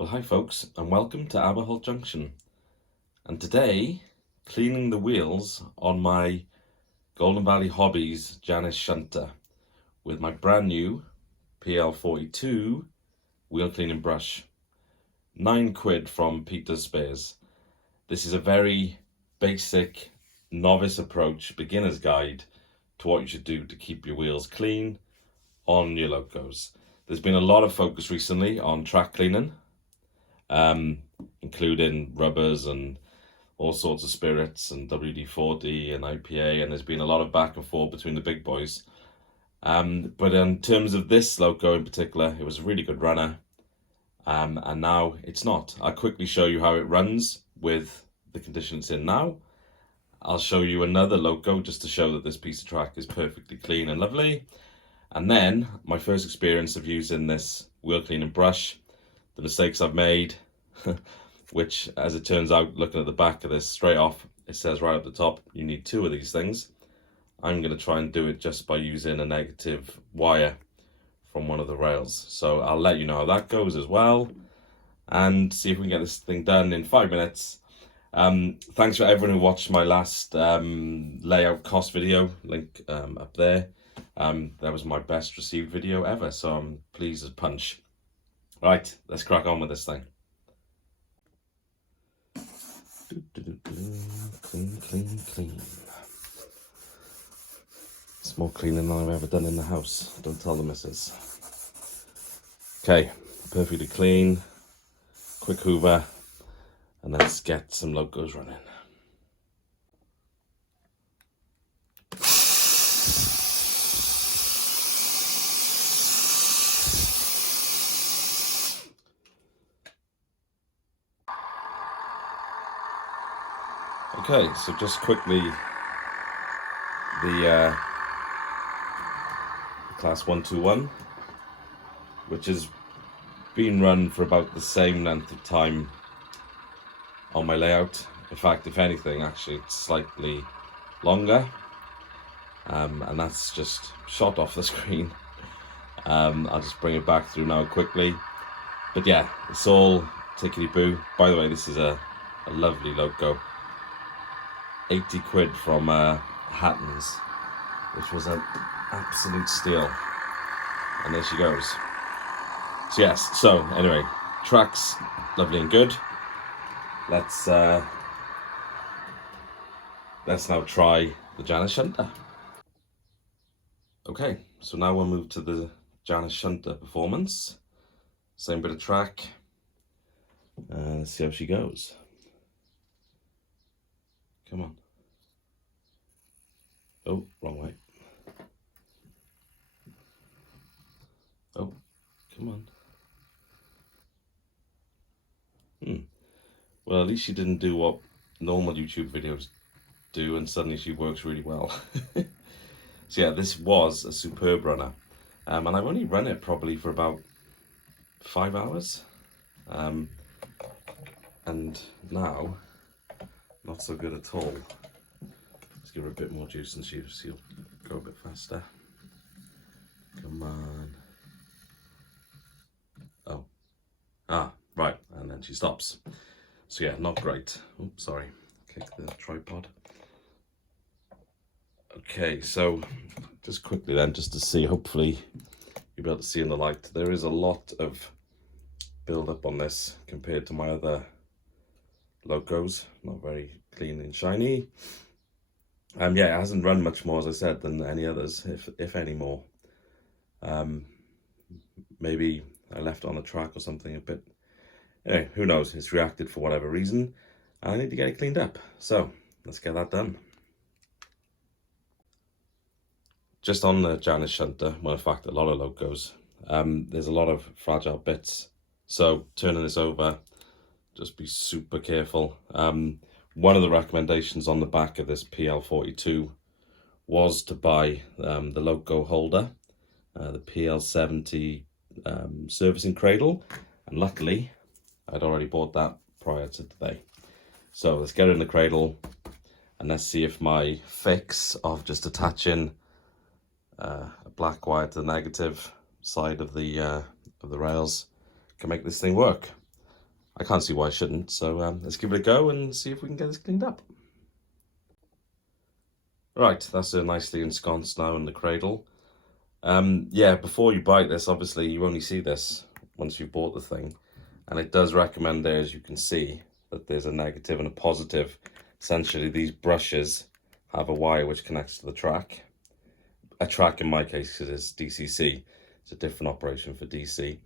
Well, hi folks, and welcome to Aberholt Junction. And today, cleaning the wheels on my Golden Valley Hobbies Janus Shunter with my brand new PL42 wheel cleaning brush. £9 from Peter's Spares. This is a very basic novice approach, beginner's guide to what you should do to keep your wheels clean on your Locos. There's been a lot of focus recently on track cleaning, including rubbers and all sorts of spirits and WD-40 and IPA, and there's been a lot of back and forth between the big boys. But in terms of this Loco in particular, it was a really good runner, and now it's not. I'll quickly show you how it runs with the condition it's in now. I'll show you another Loco just to show that this piece of track is perfectly clean and lovely. And then my first experience of using this wheel cleaning brush, the mistakes I've made, which as it turns out, looking at the back of this straight off, it says right at the top, you need 2 of these things. I'm going to try and do it just by using a negative wire from one of the rails. So I'll let you know how that goes as well, and see if we can get this thing done in 5 minutes. Thanks for everyone who watched my last layout cost video, link up there. That was my best received video ever, so I'm pleased as punch. Right, let's crack on with this thing. Clean. It's more cleaning than I've ever done in the house. Don't tell the missus. Okay, perfectly clean. Quick hoover, and let's get some Locos running. Okay, so just quickly, the class 121, which has been run for about the same length of time on my layout. In fact, if anything, actually it's slightly longer, and that's just shot off the screen. I'll just bring it back through now quickly. But yeah, it's all tickety-boo. By the way, this is a lovely Loco. £80 from Hatton's, which was an absolute steal. And there she goes. So yes, so anyway, track's lovely and good. Let's now try the Janus Shunter. Okay, so now we'll move to the Janus Shunter performance. Same bit of track. Let's see how she goes. Come on. Oh, wrong way. Oh, come on. Well, at least she didn't do what normal YouTube videos do and suddenly she works really well. So yeah, this was a superb runner. And I've only run it probably for about 5 hours. And now, not so good at all. Let's give her a bit more juice and she'll go a bit faster. Come on. Oh. Ah, right. And then she stops. So yeah, not great. Oops, sorry. Kick the tripod. Okay, so just quickly then, just to see, hopefully you'll be able to see in the light, there is a lot of build up on this compared to my other Locos. Not very clean and shiny. Yeah, it hasn't run much more, as I said, than any others, if any more. Maybe I left it on the track or something a bit. Anyway, who knows? It's reacted for whatever reason. I need to get it cleaned up. So let's get that done. Just on the Janus Shunter, well, in fact, a lot of Locos, there's a lot of fragile bits. So turning this over, just be super careful. One of the recommendations on the back of this PL42 was to buy the Loco holder, the PL70 servicing cradle, and luckily I'd already bought that prior to today. So let's get it in the cradle and let's see if my fix of just attaching a black wire to the negative side of the rails can make this thing work. I can't see why I shouldn't. So let's give it a go and see if we can get this cleaned up. Right, that's nicely ensconced now in the cradle. Yeah, before you buy this, obviously you only see this once you've bought the thing, and it does recommend there, as you can see, that there's a negative and a positive. Essentially, these brushes have a wire which connects to the track. A track, in my case, is DCC. It's a different operation for DC.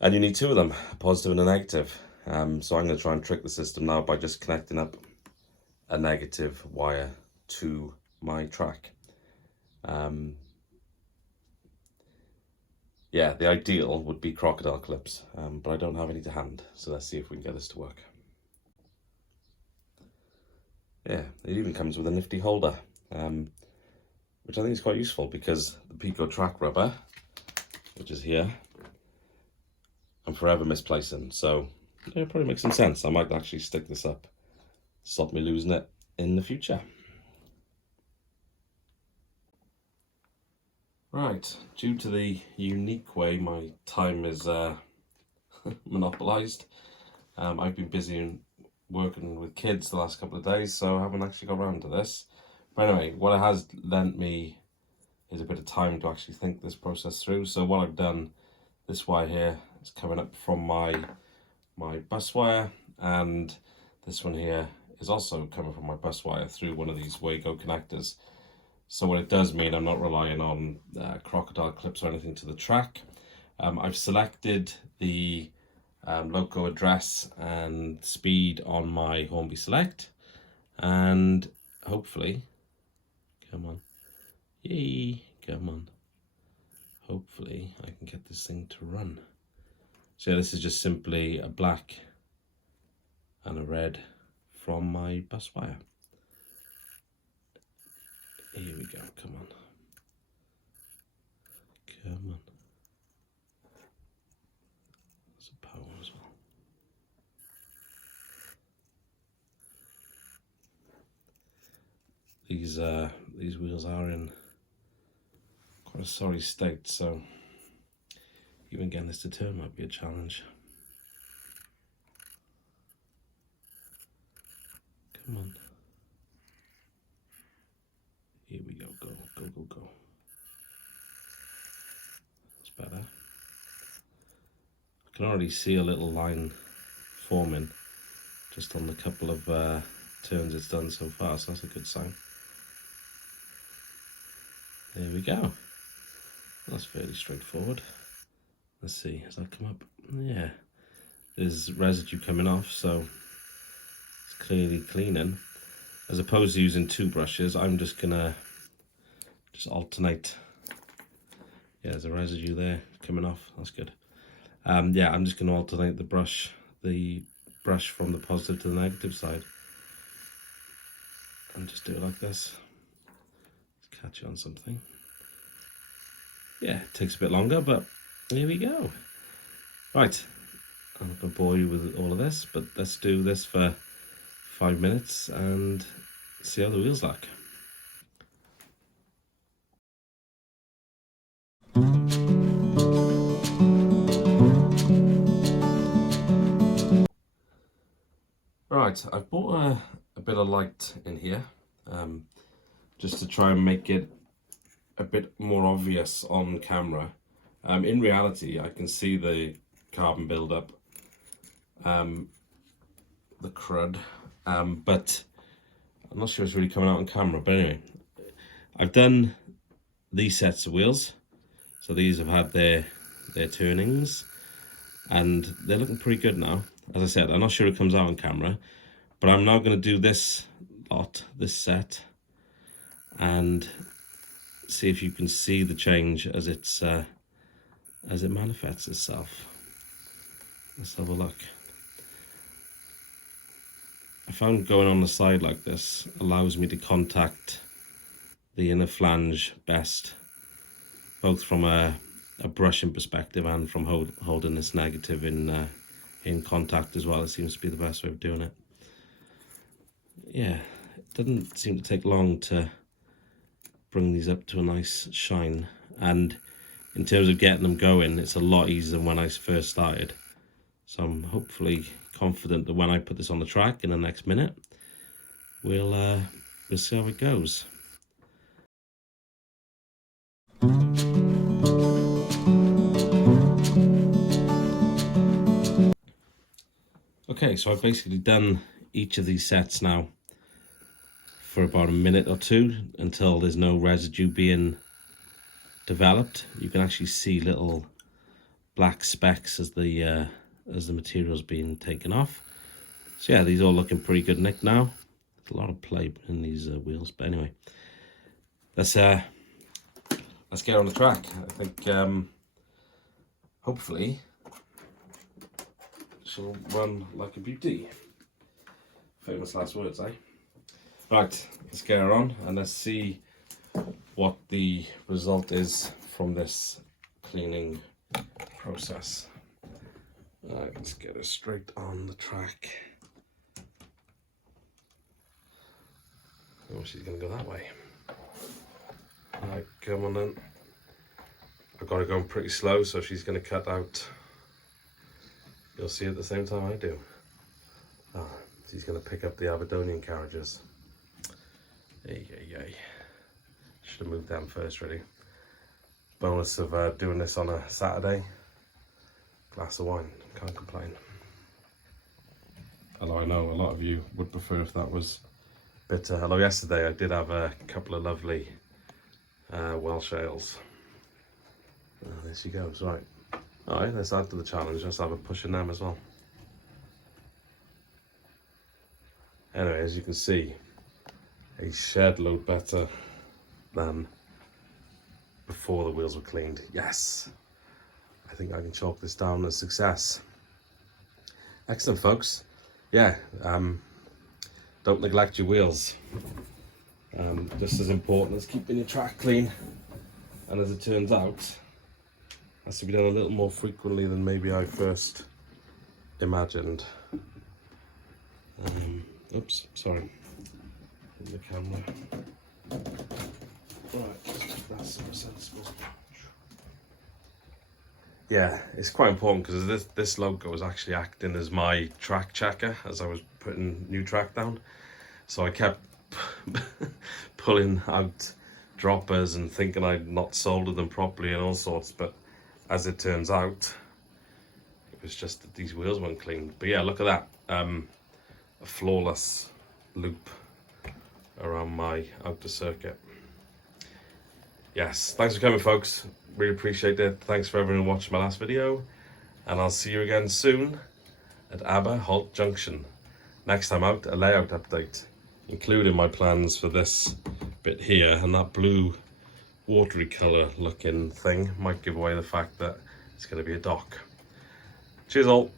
And you need two of them, a positive and a negative. So I'm going to try and trick the system now by just connecting up a negative wire to my track. Yeah, the ideal would be crocodile clips, but I don't have any to hand, so let's see if we can get this to work. Yeah, it even comes with a nifty holder, which I think is quite useful because the Peco track rubber, which is here, I'm forever misplacing, so yeah, it probably makes some sense. I might actually stick this up, stop me losing it in the future. Right, due to the unique way my time is monopolised, I've been busy working with kids the last couple of days, so I haven't actually got around to this. But anyway, what it has lent me is a bit of time to actually think this process through. So what I've done, this wire here is coming up from my bus wire, and this one here is also coming from my bus wire through one of these Wago connectors. So what it does mean, I'm not relying on crocodile clips or anything to the track. I've selected the Loco address and speed on my Hornby Select, and hopefully, come on, yay, come on, hopefully I can get this thing to run. So this is just simply a black and a red from my bus wire. Here we go, come on. Come on. There's a power as well. These wheels are in quite a sorry state, so even getting this to turn might be a challenge. Come on. Here we go, go, go, go, go. That's better. I can already see a little line forming just on the couple of turns it's done so far, so that's a good sign. There we go. That's fairly straightforward. Let's see, has that come up? Yeah. There's residue coming off, so it's clearly cleaning. As opposed to using two brushes, I'm just gonna alternate. Yeah, there's a residue there coming off, that's good. Yeah, I'm just gonna alternate the brush from the positive to the negative side. And just do it like this. Let's catch it on something. Yeah, it takes a bit longer, but here we go. Right, I'm not gonna bore you with all of this, but let's do this for 5 minutes and see how the wheels like. Right, I've bought a bit of light in here, just to try and make it a bit more obvious on camera. In reality, I can see the carbon buildup, the crud, but I'm not sure it's really coming out on camera. But anyway, I've done these sets of wheels, so these have had their turnings, and they're looking pretty good now. As I said, I'm not sure it comes out on camera, but I'm now going to do this set, and see if you can see the change as it manifests itself. Let's have a look. I found going on the side like this allows me to contact the inner flange best, both from a brushing perspective and from holding this negative in contact as well. It seems to be the best way of doing it. Yeah, it doesn't seem to take long to bring these up to a nice shine, and in terms of getting them going, it's a lot easier than when I first started. So I'm hopefully confident that when I put this on the track in the next minute, we'll see how it goes. Okay, so I've basically done each of these sets now for about a minute or two until there's no residue being developed. You can actually see little black specks as the material's being taken off. So yeah, these all looking pretty good, Nick. Now there's a lot of play in these wheels, but anyway, let's get on the track. I think hopefully she'll run like a beauty. Famous last words, eh? Right, let's get her on and let's see what the result is from this cleaning process. Alright, let's get her straight on the track. Oh, she's gonna go that way. Alright, come on then. I've got her going pretty slow, so she's gonna cut out. You'll see at the same time I do. Oh, she's gonna pick up the Aberdonian carriages. Ay. Should have moved down first, really. Bonus of doing this on a Saturday. Glass of wine, can't complain. Although I know a lot of you would prefer if that was bitter. Although yesterday I did have a couple of lovely Welsh ales. There she goes, right. Alright, let's add to the challenge. Let's have a push in them as well. Anyway, as you can see, a shed load better than before the wheels were cleaned. Yes! I think I can chalk this down as success. Excellent, folks. Yeah, don't neglect your wheels. Just as important as keeping your track clean. And as it turns out, has to be done a little more frequently than maybe I first imagined. Oops, sorry. In the camera. Right, that's more sensible. Yeah, it's quite important because this Loco was actually acting as my track checker as I was putting new track down. So I kept pulling out droppers and thinking I'd not soldered them properly and all sorts, but as it turns out, it was just that these wheels weren't cleaned. But yeah, look at that. A flawless loop around my outer circuit. Yes, thanks for coming, folks. Really appreciate it. Thanks for everyone watching my last video, and I'll see you again soon at Aber Holt Junction. Next time out, a layout update, including my plans for this bit here, and that blue watery colour looking thing might give away the fact that it's going to be a dock. Cheers all.